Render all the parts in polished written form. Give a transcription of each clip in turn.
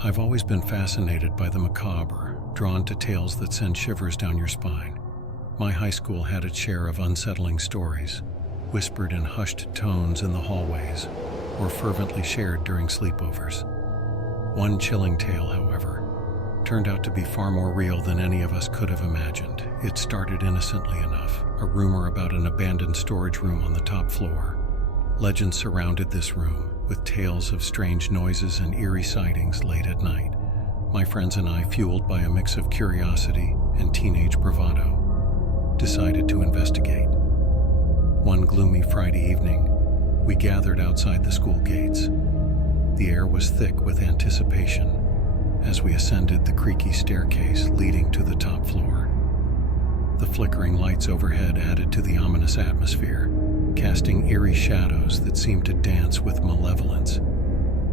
I've always been fascinated by the macabre, drawn to tales that send shivers down your spine. My high school had its share of unsettling stories, whispered in hushed tones in the hallways, or fervently shared during sleepovers. One chilling tale, however, turned out to be far more real than any of us could have imagined. It started innocently enough, a rumor about an abandoned storage room on the top floor. Legends surrounded this room, with tales of strange noises and eerie sightings late at night. My friends and I, fueled by a mix of curiosity and teenage bravado, decided to investigate. One gloomy Friday evening, we gathered outside the school gates. The air was thick with anticipation as we ascended the creaky staircase leading to the top floor. The flickering lights overhead added to the ominous atmosphere, casting eerie shadows that seemed to dance with malevolence.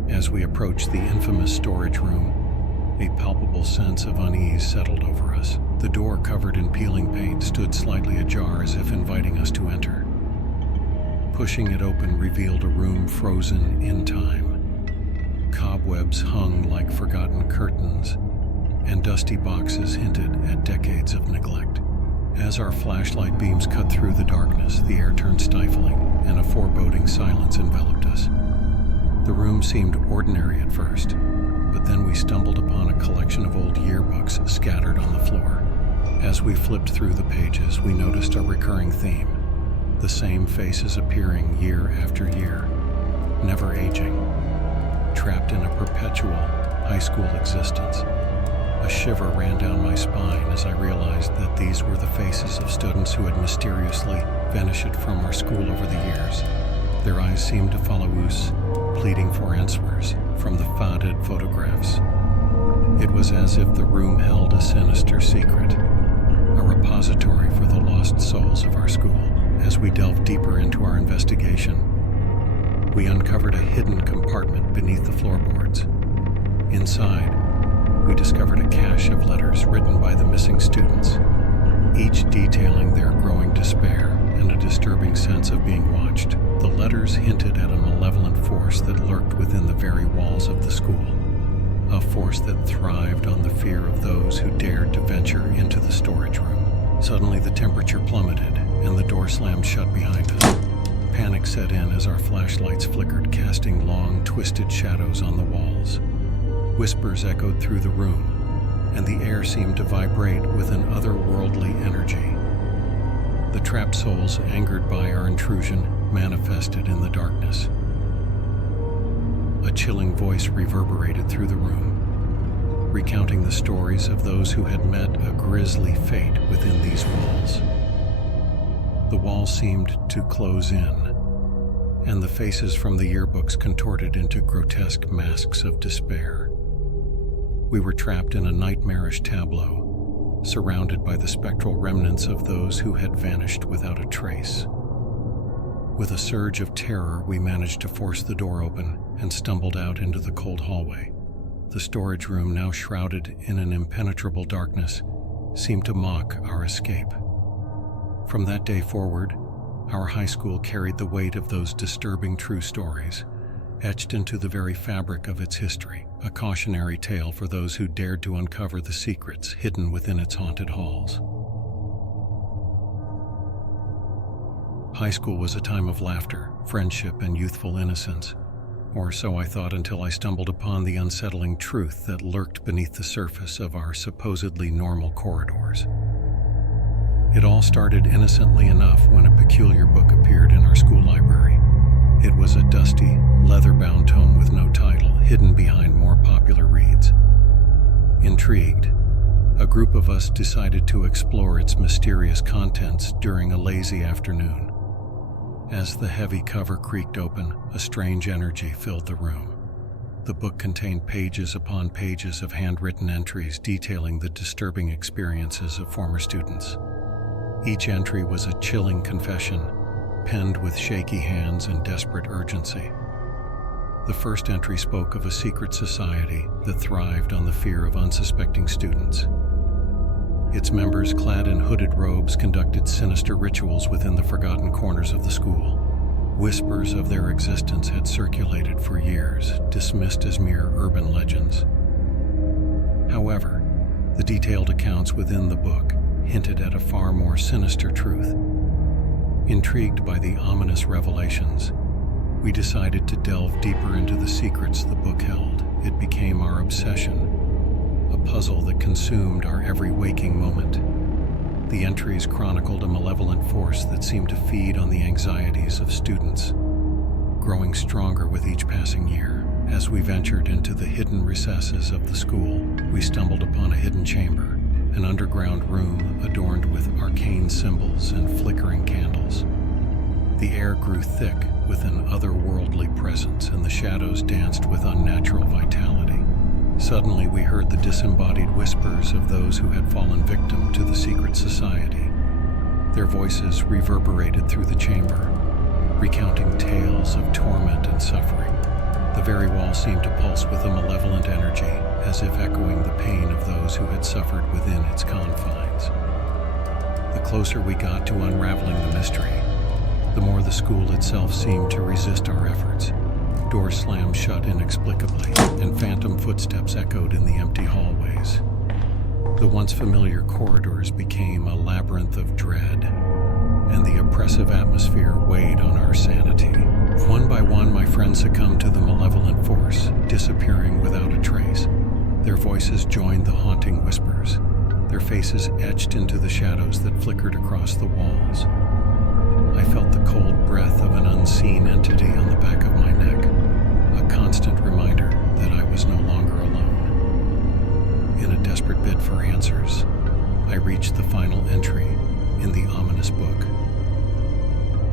As we approached the infamous storage room, a palpable sense of unease settled over us. The door, covered in peeling paint, stood slightly ajar as if inviting us to enter. Pushing it open revealed a room frozen in time. Cobwebs hung like forgotten curtains, and dusty boxes hinted at decades of neglect. As our flashlight beams cut through the darkness, the air turned stifling, and a foreboding silence enveloped us. The room seemed ordinary at first, but then we stumbled upon a collection of old yearbooks scattered on the floor. As we flipped through the pages, we noticed a recurring theme: the same faces appearing year after year, never aging, trapped in a perpetual high school existence. A shiver ran down my spine as I realized that these were the faces of students who had mysteriously vanished from our school over the years. Their eyes seemed to follow us, pleading for answers from the faded photographs. It was as if the room held a sinister secret, a repository for the lost souls of our school. As we delved deeper into our investigation, we uncovered a hidden compartment beneath the floorboards. Inside, we discovered a cache of letters written by the missing students, each detailing their growing despair and a disturbing sense of being watched. The letters hinted at a malevolent force that lurked within the very walls of the school, a force that thrived on the fear of those who dared to venture into the storage room. Suddenly, the temperature plummeted, and the door slammed shut behind us. Panic set in as our flashlights flickered, casting long, twisted shadows on the walls. Whispers echoed through the room, and the air seemed to vibrate with an otherworldly energy. The trapped souls, angered by our intrusion, manifested in the darkness. A chilling voice reverberated through the room, recounting the stories of those who had met a grisly fate within these walls. The walls seemed to close in, and the faces from the yearbooks contorted into grotesque masks of despair. We were trapped in a nightmarish tableau, surrounded by the spectral remnants of those who had vanished without a trace. With a surge of terror, we managed to force the door open and stumbled out into the cold hallway. The storage room, now shrouded in an impenetrable darkness, seemed to mock our escape. From that day forward, our high school carried the weight of those disturbing true stories, etched into the very fabric of its history, a cautionary tale for those who dared to uncover the secrets hidden within its haunted halls. High school was a time of laughter, friendship, and youthful innocence, or so I thought until I stumbled upon the unsettling truth that lurked beneath the surface of our supposedly normal corridors. It all started innocently enough when a peculiar book appeared in our school library. It was a dusty, leather-bound tome with no title, hidden behind more popular reads. Intrigued, a group of us decided to explore its mysterious contents during a lazy afternoon. As the heavy cover creaked open, a strange energy filled the room. The book contained pages upon pages of handwritten entries detailing the disturbing experiences of former students. Each entry was a chilling confession, penned with shaky hands and desperate urgency. The first entry spoke of a secret society that thrived on the fear of unsuspecting students. Its members, clad in hooded robes, conducted sinister rituals within the forgotten corners of the school. Whispers of their existence had circulated for years, dismissed as mere urban legends. However, the detailed accounts within the book hinted at a far more sinister truth. Intrigued by the ominous revelations, we decided to delve deeper into the secrets the book held. It became our obsession, a puzzle that consumed our every waking moment. The entries chronicled a malevolent force that seemed to feed on the anxieties of students, growing stronger with each passing year. As we ventured into the hidden recesses of the school, we stumbled upon a hidden chamber, an underground room adorned with arcane symbols and flickering candles. The air grew thick with an otherworldly presence, and the shadows danced with unnatural vitality. Suddenly, we heard the disembodied whispers of those who had fallen victim to the secret society. Their voices reverberated through the chamber, recounting tales of torment and suffering. The very wall seemed to pulse with a malevolent energy, as if echoing the pain of those who had suffered within its confines. The closer we got to unraveling the mystery, the more the school itself seemed to resist our efforts. Doors slammed shut inexplicably, and phantom footsteps echoed in the empty hallways. The once familiar corridors became a labyrinth of dread, and the oppressive atmosphere weighed on our sanity. One by one, my friends succumbed to the malevolent force, disappearing without a trace. Their voices joined the haunting whispers, their faces etched into the shadows that flickered across the walls. I felt the cold breath of an unseen entity on the back of my neck, a constant reminder that I was no longer alone. In a desperate bid for answers, I reached the final entry in the ominous book.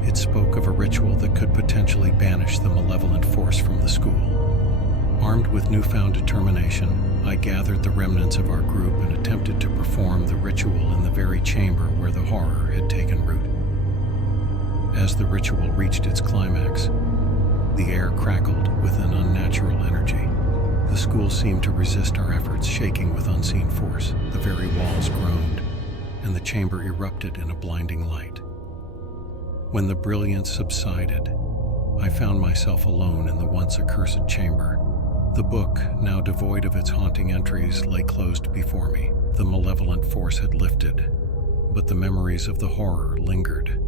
It spoke of a ritual that could potentially banish the malevolent force from the school. Armed with newfound determination, I gathered the remnants of our group and attempted to perform the ritual in the very chamber where the horror had taken root. As the ritual reached its climax, the air crackled with an unnatural energy. The school seemed to resist our efforts, shaking with unseen force. The very walls groaned, and the chamber erupted in a blinding light. When the brilliance subsided, I found myself alone in the once accursed chamber. The book, now devoid of its haunting entries, lay closed before me. The malevolent force had lifted, but the memories of the horror lingered,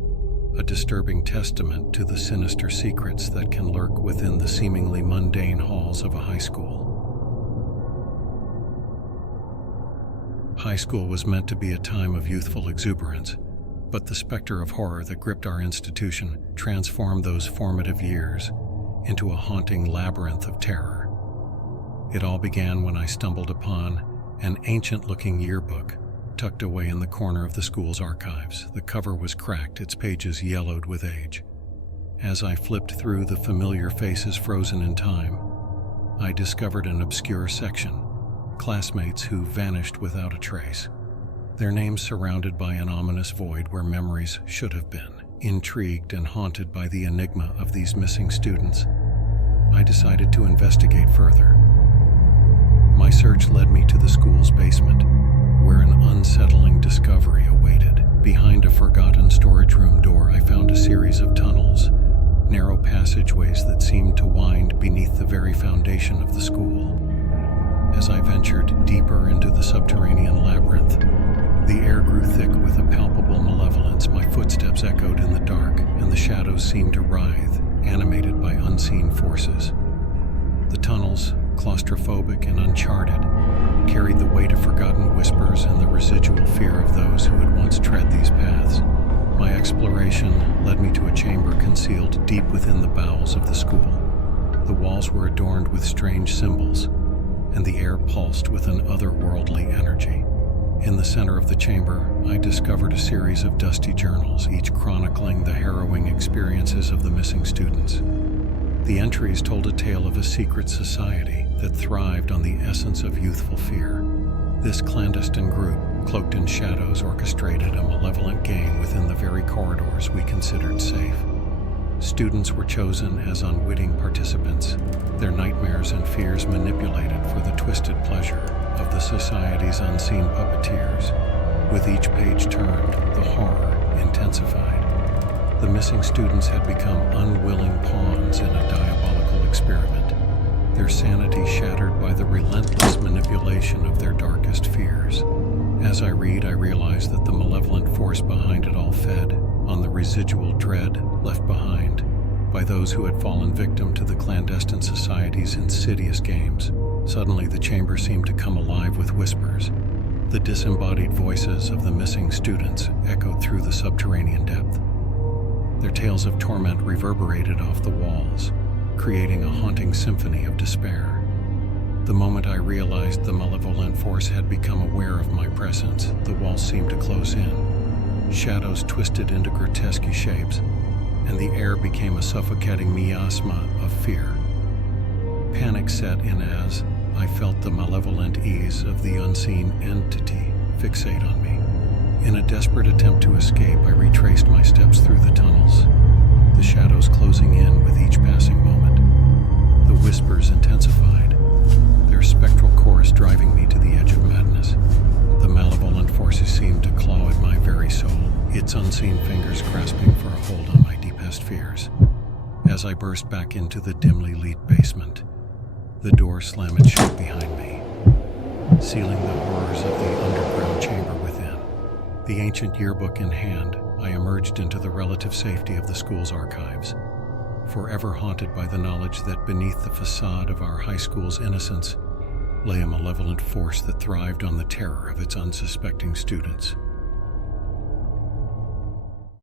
a disturbing testament to the sinister secrets that can lurk within the seemingly mundane halls of a high school. High school was meant to be a time of youthful exuberance, but the specter of horror that gripped our institution transformed those formative years into a haunting labyrinth of terror. It all began when I stumbled upon an ancient-looking yearbook tucked away in the corner of the school's archives. The cover was cracked, its pages yellowed with age. As I flipped through the familiar faces frozen in time, I discovered an obscure section, classmates who vanished without a trace, their names surrounded by an ominous void where memories should have been. Intrigued and haunted by the enigma of these missing students, I decided to investigate further. My search led me to the school's basement, where an unsettling discovery awaited. Behind a forgotten storage room door, I found a series of tunnels, narrow passageways that seemed to wind beneath the very foundation of the school. As I ventured deeper into the subterranean labyrinth, the air grew thick with a palpable malevolence. My footsteps echoed in the dark, and the shadows seemed to writhe, animated by unseen forces. The tunnels, claustrophobic and uncharted, carried the weight of forgotten whispers and the residual fear of those who had once tread these paths. My exploration led me to a chamber concealed deep within the bowels of the school. The walls were adorned with strange symbols, and the air pulsed with an otherworldly energy. In the center of the chamber, I discovered a series of dusty journals, each chronicling the harrowing experiences of the missing students. The entries told a tale of a secret society that thrived on the essence of youthful fear. This clandestine group, cloaked in shadows, orchestrated a malevolent game within the very corridors we considered safe. Students were chosen as unwitting participants, their nightmares and fears manipulated for the twisted pleasure of the society's unseen puppeteers. With each page turned, the horror intensified. The missing students had become unwilling pawns in a diabolical experiment, their sanity shattered by the relentless manipulation of their darkest fears. As I read, I realize that the malevolent force behind it all fed on the residual dread left behind by those who had fallen victim to the clandestine society's insidious games. Suddenly, the chamber seemed to come alive with whispers. The disembodied voices of the missing students echoed through the subterranean depth. Their tales of torment reverberated off the walls, creating a haunting symphony of despair. The moment I realized the malevolent force had become aware of my presence, the walls seemed to close in. Shadows twisted into grotesque shapes, and the air became a suffocating miasma of fear. Panic set in as I felt the malevolent ease of the unseen entity fixate on me. In a desperate attempt to escape, I retraced my steps through the tunnels, the shadows closing in with each passing moment. The whispers intensified, their spectral chorus driving me to the edge of madness. The malevolent forces seemed to claw at my very soul, its unseen fingers grasping for a hold on my deepest fears. As I burst back into the dimly lit basement, the door slammed shut behind me, sealing the horrors of the underground chamber within. The ancient yearbook in hand, I emerged into the relative safety of the school's archives, forever haunted by the knowledge that beneath the facade of our high school's innocence lay a malevolent force that thrived on the terror of its unsuspecting students.